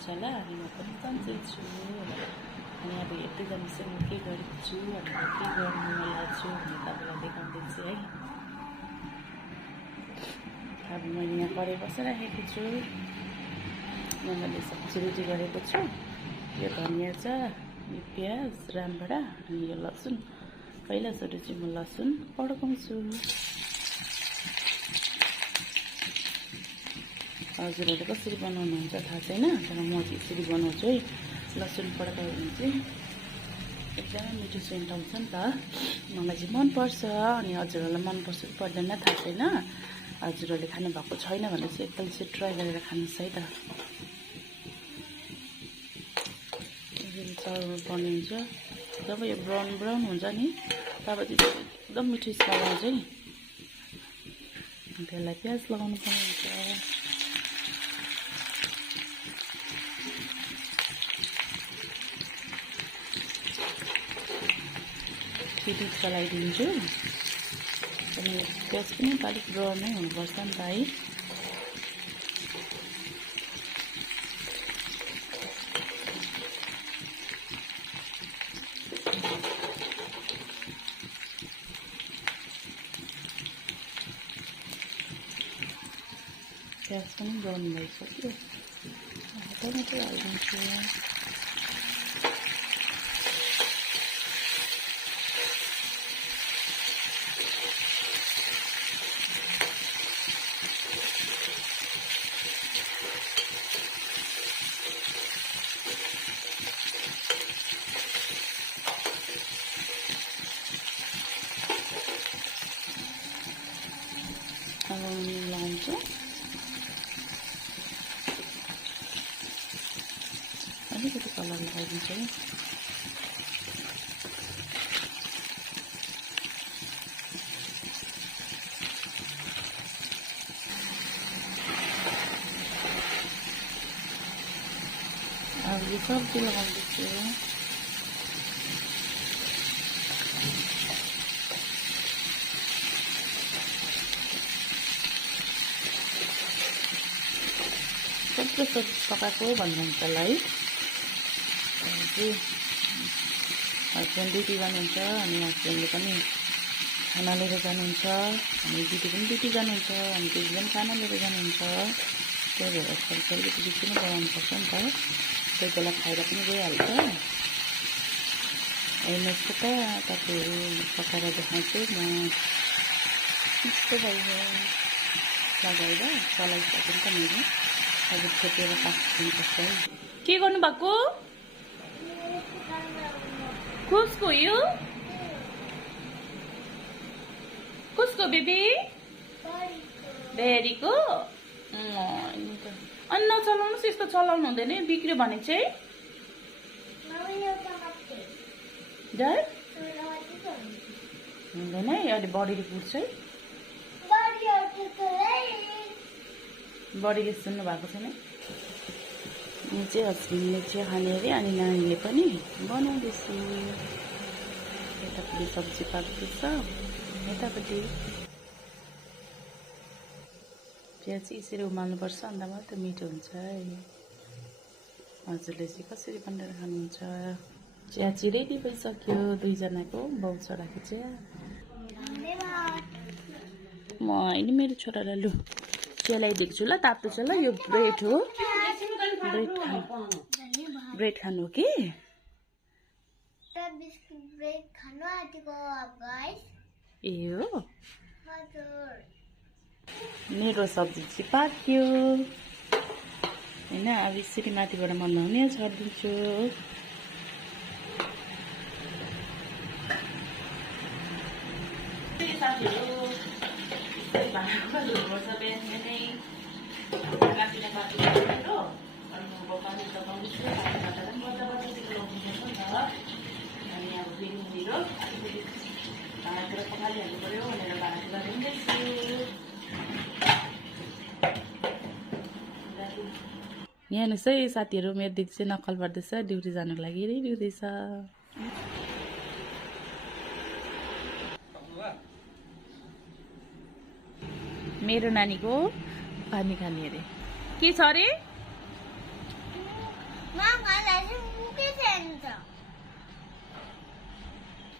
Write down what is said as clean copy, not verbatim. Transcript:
हुन्छ होला अनि म पनि सन्चै छु अनि अब हेर्दै जानुहोस् म के गरेको छु अनि के गर्नु लाग्छु भने तपाईँलाई देखाउँदैछु है। अब मैले यहाँ कराई बसिराखेको छु। मैले सब्जी रेडी गरेको छु। यो धनियाँ छ, यो प्याज रामभेडा अनि यो लसुन। पहिला सुरु चाहिँ म लसुन पड्काउँछु। हजुरहरूले कसरी बनाउनुहुन्छ थाहा छैन, तर म चाहिँ यसरी बनाउँछु है। लसुन पड्कायो भने चाहिँ एकदमै मिठो सेन्ट आउँछ नि त। मलाई चाहिँ मनपर्छ अनि हजुरहरूलाई मनपर्छ कि पर्दैन थाहा छैन। हजुरहरूले खानुभएको छैन भने चाहिँ एकताल चाहिँ ट्राई गरेर खानुहोस् है त। चाउर पर्ने हुन्छ जब यो ब्राउन ब्राउन हुन्छ नि तब चाहिँ एकदम मिठो स्मेल आउँछ है। त्यसलाई प्याज लगाउनु पर्ने हुन्छ। फेरि चलाइदिन्छु अनि प्याज पनि अलिक ब्राउन नै हुनुपर्छ नि त है। प्याज पनि ब्राउन भइसक्यो। टमाटर हालिदिन्छु। अब लाउँछु अलिकति कलर लगाइदिन्छु है। अब यो सब्जी लगाउँदैछु। सबै सब्जी पकाएको भन्नुहुन्छ होला है। हस्बेन्ड ड्युटी जानुहुन्छ अनि हस्बेन्डले पनि खाना लिएर जानुहुन्छ अनि दिदी पनि ड्युटी जानुहुन्छ अनि दिदी पनि खाना लिएर जानुहुन्छ। त्यही भएर अलिकति बेसी नै बनाउनुपर्छ नि त। कोही बेला खाएर पनि गइहाल्छ। हेर्नुहोस् त तपाईँहरू पकाएर देखाउँछु म। यस्तो भयो लगाएर चलाइसकेँ नि त मैले। अब छोपेर काटिदिनुपर्छ है। के गर्नुभएको? कसको यो? कसको बेबी? भेरीको? अनि नचलाउनुहोस्, यस्तो चलाउनु हुँदैन बिग्रियो भने चाहिँ। हुँदैन है, अहिले बडीले पुग्छ है। बडीले सुन्नु भएको छैन। यो चाहिँ हस्बेन्डले चाहिँ खाने अरे अनि नानीले पनि बनाउँदैछु। यतापट्टि सब्जी पाक्दैछ, यतापट्टि प्याज चाहिँ यसरी उमाल्नुपर्छ अन्त मात्रै मिठो हुन्छ है। हजुरले चाहिँ कसरी बनाएर खानुहुन्छ? चिया चाहिँ रेडी भइसक्यो। दुईजनाको बाउ छोराको चिया। म अहिले मेरो छोरालाई लु चिया ल्याइदिएको छु ल। ताप्दैछ ल। यो ब्रेड हो। ब्रेड खानु हो कि? ए हो। मेरो सब्जी चाहिँ पाक्यो होइन। अब यसरी माथिबाट मन नहुने छरिदिन्छु। यहाँ हेर्नुहोस् है साथीहरू, मेरो दिदी चाहिँ नक्कल पर्दैछ। ड्युटी जानुको लागि रेडी हुँदैछ। मेरो नानीको पानी खाने अरे। के छ अरे?